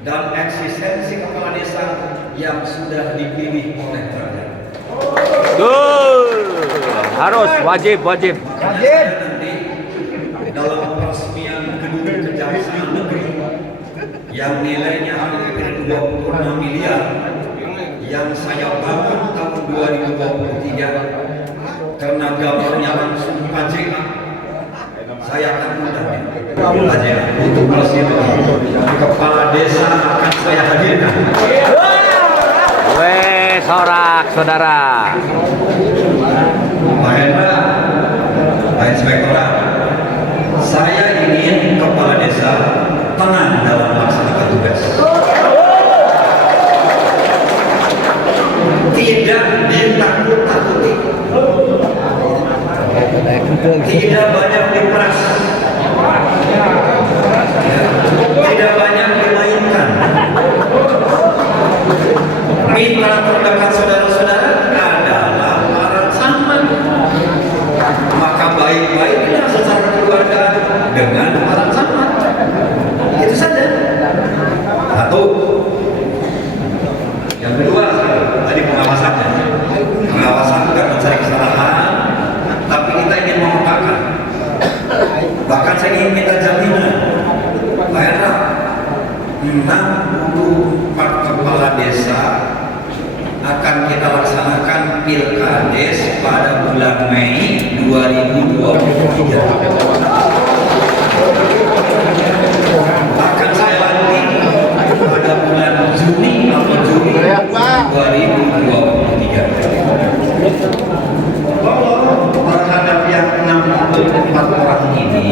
dan eksistensi kepala desa yang sudah dipilih oleh rakyat. Harus wajib. Nanti dalam peresmian gedung Kejaksaan Negeri yang nilainya hampir 26 miliar yang saya bangun tahun 2023 karena gambarnya langsung Pak JK, saya akan undang Pak JK untuk peresmian kepala desa akan saya hadirkan. Weh, sorak saudara. Pak Hendra, Pak Inspektorat, saya ingin kepala desa tenang dalam melaksanakan tugas. Tidak ditakut-takuti, tidak banyak diperas, tidak banyak dimainkan. Mitra terdekat saudara-saudara adalah para camat, maka baik-baiklah secara keluarga dengan para camat. Itu saja. Satu. Yang kedua, tadi pengawasannya. Pengawasan bukan mencari kesalahan, tapi kita ingin memetakan. Bahkan saya ingin minta jaminan. Pak Hendra, 64 kepala desa akan kita laksanakan pilkades pada bulan Mei 2023. Akan saya lantik pada bulan Juni atau Juli 2023. Terhadap yang 64 orang ini,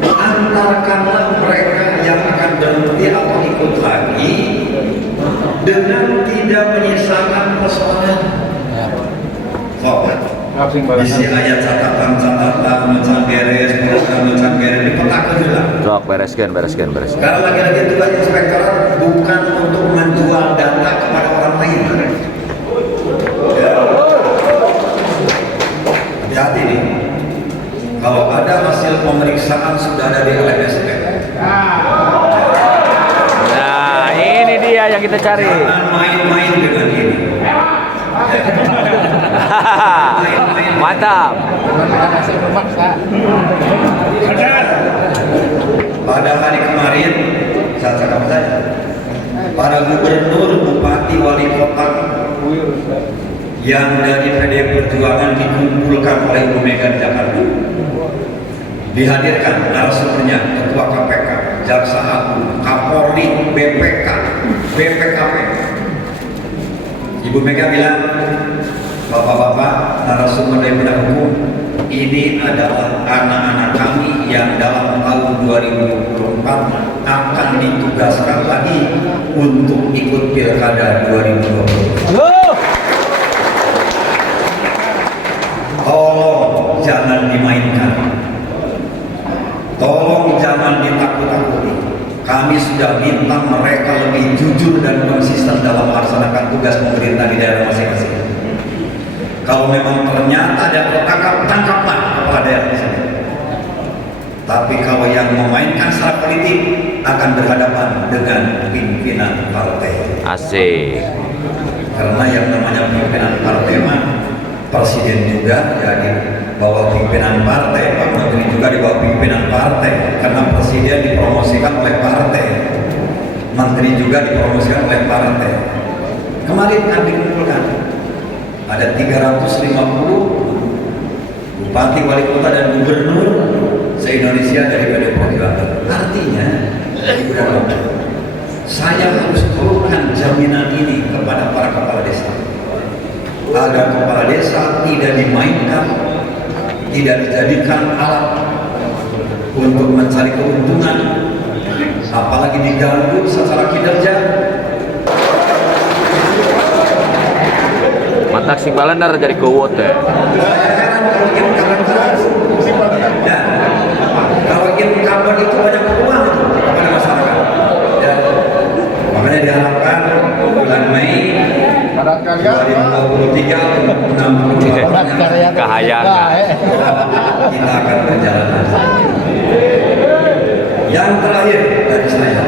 antarkanlah mereka yang akan berhenti atau ikut lagi dengan tidak menyisakan persoalan. Isi ayat catatan, macam beres, macam beres, dipetakan juga. Sok bereskan. Karena lagi-lagi tugas inspektorat bukan untuk menjual data kepada orang lain. Ya. Hati-hati nih. Kalau ada hasil pemeriksaan sudah ada di LMSP. Nah, ini dia yang kita cari. Jangan main-main dengan ini. Mantap. Pada hari kemarin, saya cakap saja, para gubernur, bupati, wali kota yang dari PDI Perjuangan dikumpulkan oleh Ibu Mega di Jakarta, dihadirkan narasumbernya Ketua KPK, Jaksa Agung, Kapolri, BPK, BPKP. Ibu Mega bilang, Bapak-bapak, narasumber dari penegak hukum, ini adalah anak-anak kami yang dalam tahun 2024 akan ditugaskan lagi untuk ikut pilkada 2020. Tolong jangan dimainkan, tolong jangan ditakut-takuti. Kami sudah minta mereka lebih jujur dan konsisten dalam melaksanakan tugas pemerintah di daerah masing-masing. Kalau memang ternyata ada tertangkap, tangkaplah kepala daerah di sana. Tapi kalau yang memainkan secara politik akan berhadapan dengan pimpinan partai. Asik. Karena yang namanya pimpinan partai mah presiden juga jadi bawa pimpinan partai, Pak Menteri juga dibawa pimpinan partai. Karena presiden dipromosikan oleh partai, menteri juga dipromosikan oleh partai. Kemarin kan dikumpulkan ada 350 bupati, wali kota, dan gubernur se-Indonesia dari PDI Perjuangan. Artinya, saya harus turunkan jaminan ini kepada para kepala desa, agar kepala desa tidak dimainkan, tidak dijadikan alat untuk mencari keuntungan, apalagi diganggu secara kinerja. Mantak sing balanar jadi gowot ya. Kalau incumbent itu banyak peluang itu kepada masyarakat. Ya. Makanya diharapkan bulan Mei 2023 60 Kahayangan. kita akan berjalan. Yang terakhir dari saya,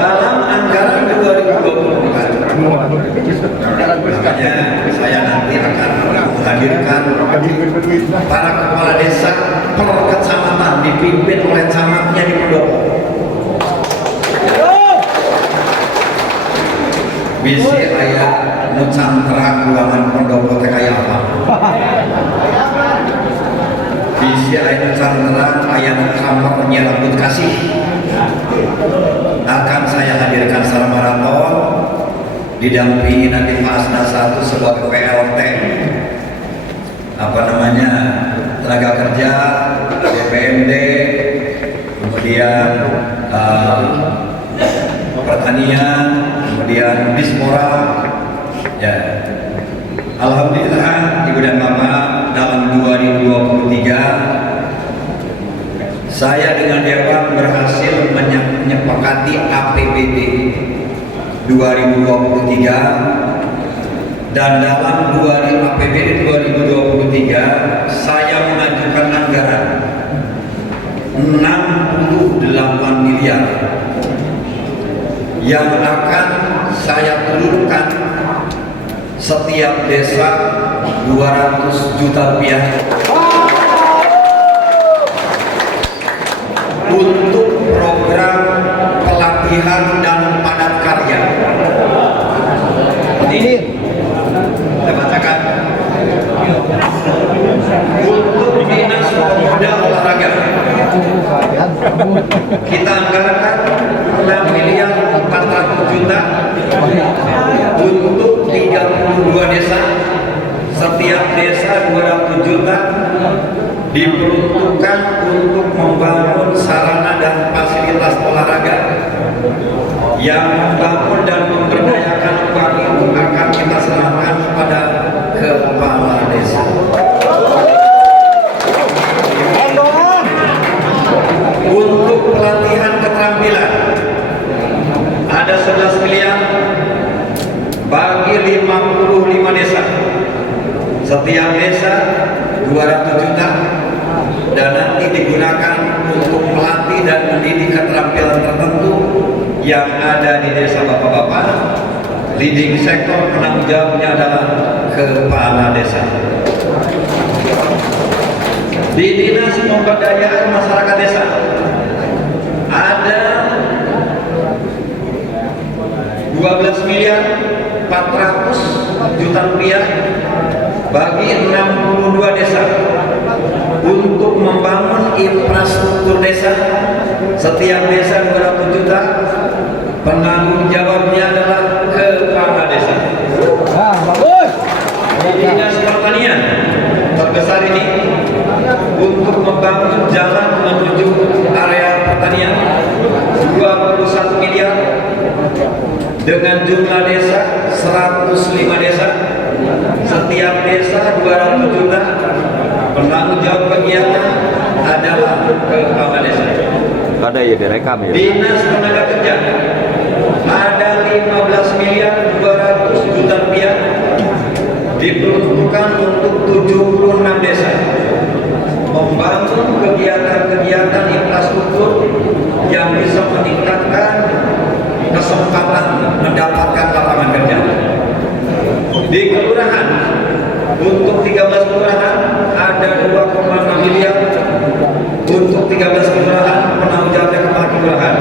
dalam anggaran 2024. Makanya saya nanti akan menghadirkan para kepala desa per kecamatan dipimpin oleh camatnya di Pendopo. Bisi ayah Nusantara ruangan Pendopo teh kayak apa? Bisi ayah Nusantara ayah kamarnya rambut kasih. Akan saya hadirkan secara maraton didampingi nanti Pak Asna 1 sebagai PLT tenaga kerja, DPMD, kemudian pertanian, kemudian Dispora. Ya, alhamdulillah Ibu dan Bapak, dalam 2023 saya dengan Dewan berhasil menyepakati APBD 2023, dan dalam APBD 2023 saya mengajukan anggaran 68 miliar yang akan saya turunkan setiap desa 200 juta rupiah untuk program pelatihan dan padat karya. Ini saya bacakan. Untuk dinas pemuda olahraga kita anggarkan 6 miliar 400 juta untuk 32 desa, setiap desa 200 juta diperuntukkan untuk membangun sarana dan fasilitas olahraga. Yang membangun dan memberdayakan uang itu akan kita serahkan kepada kepala desa. Untuk pelatihan keterampilan ada 11 miliar bagi 55 desa, setiap desa 200 juta, dan nanti digunakan untuk melatih dan mendidik keterampilan tertentu yang ada di desa bapak-bapak. Leading sektor penanggung jawabnya adalah kepala desa. Di dinas pemberdayaan masyarakat desa ada 12 miliar 400 juta rupiah bagi 62 desa untuk membangun infrastruktur desa, setiap desa 200 juta, penanggung jawabnya adalah kepala desa. Dinas pertanian terbesar ini untuk membangun jalan menuju area pertanian 21 miliar dengan jumlah desa 105 desa, setiap desa 200 juta, penanggung jawab kegiatan adalah kepala desa. Ada ya direkam ya. Dinas tenaga kerja ada 15 miliar 200 juta rupiah diperuntukkan untuk 76 desa membangun kegiatan-kegiatan infrastruktur yang bisa meningkatkan kesempatan mendapatkan lapangan kerja. Di kelurahan untuk 13 kelurahan ada 2,6 miliar untuk 13 kelurahan, penanggung jawabnya kepala kelurahan,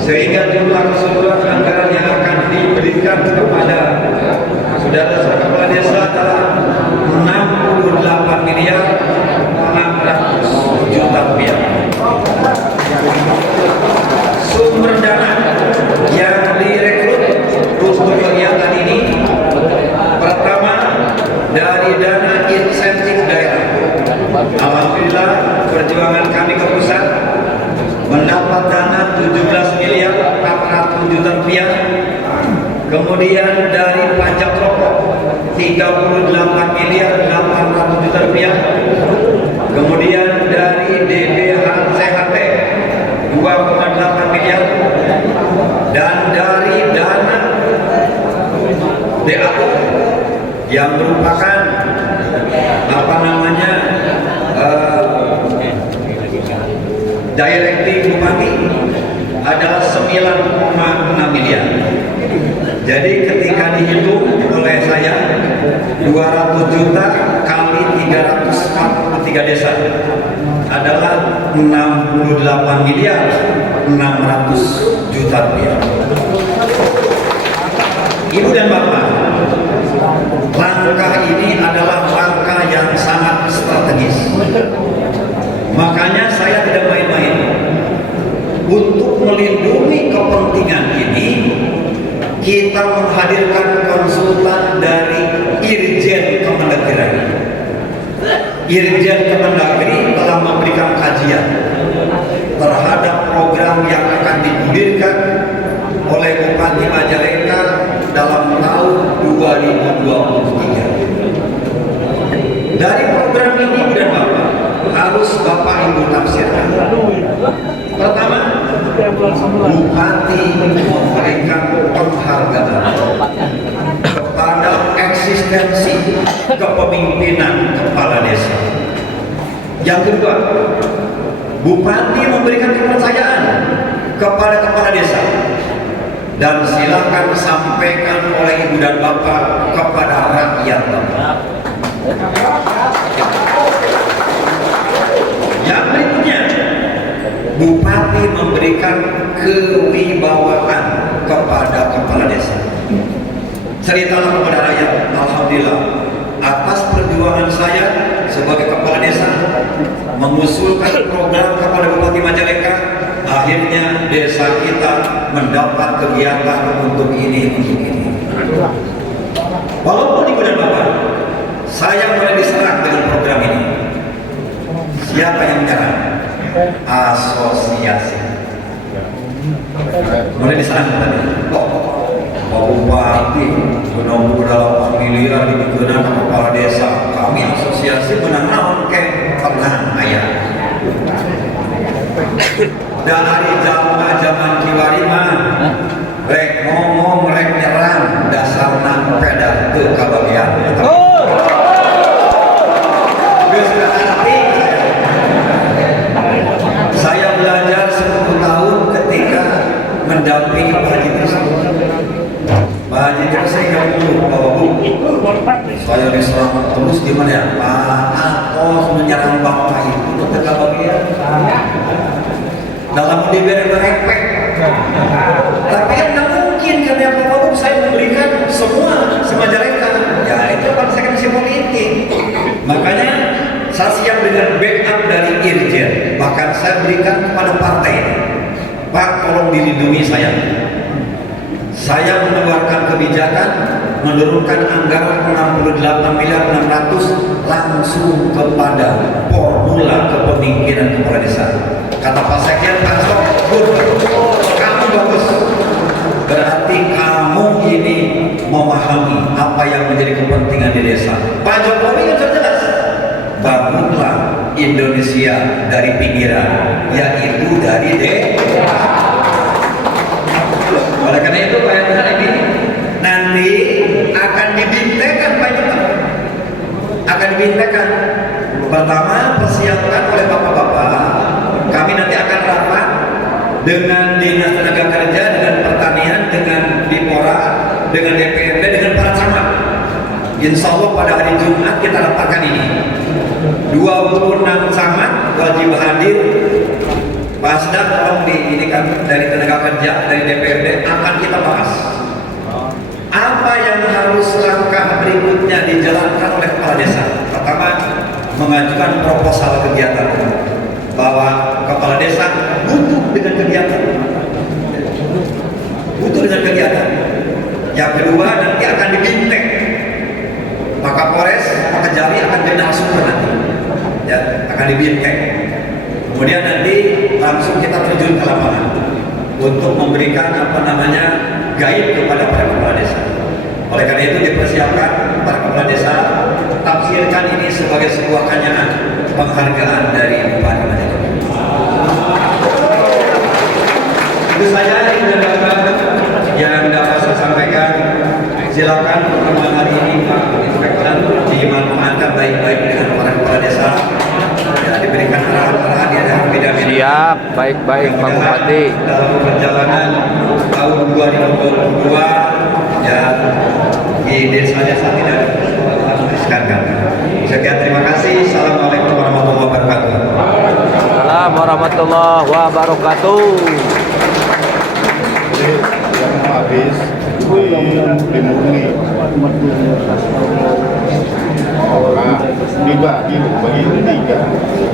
sehingga jumlah keseluruhan anggaran yang akan diberikan kepada saudara-saudara kepala desa adalah 68 miliar 600 juta rupiah. Sumber dana yang direkrut untuk kegiatan ini pertama dari dana insentif daerah. Alhamdulillah perjuangan kami ke pusat mendapat dana 17 miliar 400 juta rupiah. Kemudian dari pajak rokok 38 miliar 800 juta rupiah. Kemudian dari DBHCHT 2,8 miliar, dan dari dana DAO yang merupakan directing bupati adalah 9,6 miliar. Jadi ketika dihitung oleh saya 200 juta kali 343 desa adalah 68 miliar 600 juta rupiah. Ibu dan Bapak, langkah ini adalah langkah yang sangat strategis. Makanya saya tidak main-main. Untuk melindungi kepentingan ini, kita menghadirkan konsultan dari Irjen Kemendagri. Irjen Kemendagri telah memberikan kajian terhadap program yang akan digulirkan oleh Bupati Majalengka dalam tahun 2023. Dari program ini dan Bapak harus Bapak Ibu tafsirkan. Pertama, Bupati memberikan penghargaan kepada eksistensi kepemimpinan kepala desa. Yang kedua, Bupati memberikan kepercayaan kepada kepala desa. Dan silakan sampaikan oleh Ibu dan Bapak kepada rakyat Bapak. Yang berikutnya, Bupati memberikan kewibawaan kepada kepala desa. Ceritalah kepada rakyat, alhamdulillah, atas perjuangan saya sebagai kepala desa mengusulkan program kepada Bupati Majalengka, akhirnya desa kita mendapat kegiatan untuk ini, untuk ini. Walaupun Ibu dan Bapak, saya mulai diserang dengan program ini. Siapa yang menyerang? Asosiasi. Mulai diserang tadi. Kok Pak Bupati menambah 8 miliar digunakan kepala desa, kami asosiasi menang naon ke pernah ayah. Dari zaman kiwari mah rek ngomong rek nyerang dasarna peda teu kabagian. Saya belajar 10 tahun ketika mendampingi Pak Haji tersebut. Pak Haji terus saya nggak dulu, Bapak Bu, saya diserang terus gimana ya? Pak Atos menyerang Bapak itu teu kabagian. Dalam diberi merepek, tapi kan nggak mungkin karena Bapak saya memberikan semua Majalengka. Ya itu konsekuensi politik. Makanya saya siap dengan backup dari Irjen. Bahkan saya berikan kepada partai. Pak, tolong dilindungi saya. Saya mengeluarkan kebijakan menurunkan anggaran 68 miliar 600 langsung kepada formula kepemimpinan kepala desa. Kata Pak Sekjen, Pak Sok, kamu bagus. Berarti kamu ini memahami apa yang menjadi kepentingan di desa. Pak Jokowi kan sudah jelas, bangunlah Indonesia dari pinggiran, yaitu dari desa. Oleh karena itu Pak ini nanti akan dibintekan Pak Jokowi, akan dibintekan. Pertama persiapkan oleh bapak-bapak. Kami nanti akan rapat dengan Dinas Tenaga Kerja, dengan Pertanian, dengan Dipora, dengan DPRD, dengan para camat. Insya Allah pada hari Jumat kita rapatkan ini. 26 camat wajib hadir. Pak Asda tolong ini kan dari Tenaga Kerja, dari DPRD akan kita bahas. Apa yang harus langkah berikutnya dijalankan oleh kepala desa? Pertama, mengajukan proposal kegiatan bahwa kepala desa butuh dengan kegiatan, butuh dengan kegiatan. Yang kedua, nanti akan dibintek Pak Kapolres, Pak Kejari akan jadi narasumber nanti, ya, akan dibintek. Kemudian nanti langsung kita terjun ke lapangan untuk memberikan guide kepada para kepala desa. Oleh karena itu dipersiapkan para kepala desa, tafsirkan ini sebagai sebuah kenyaan penghargaan dari Bupati Majalengka. Itu saja yang dapat saya sampaikan. Silakan pertemuan hari ini Pak Inspektorat dimanfaatkan baik-baik dengan para kepala desa. Ya, diberikan arahan-arahan yang berbeda-beda. Siap. Baik-baik Pak Bupati. Dalam perjalanan tahun 2022 ya di desanya saat tidak terisikan. Sekian, terima kasih. Assalamualaikum warahmatullahi wabarakatuh. Assalamualaikum warahmatullahi wabarakatuh. Yang habis dilindungi dibagi bagi 3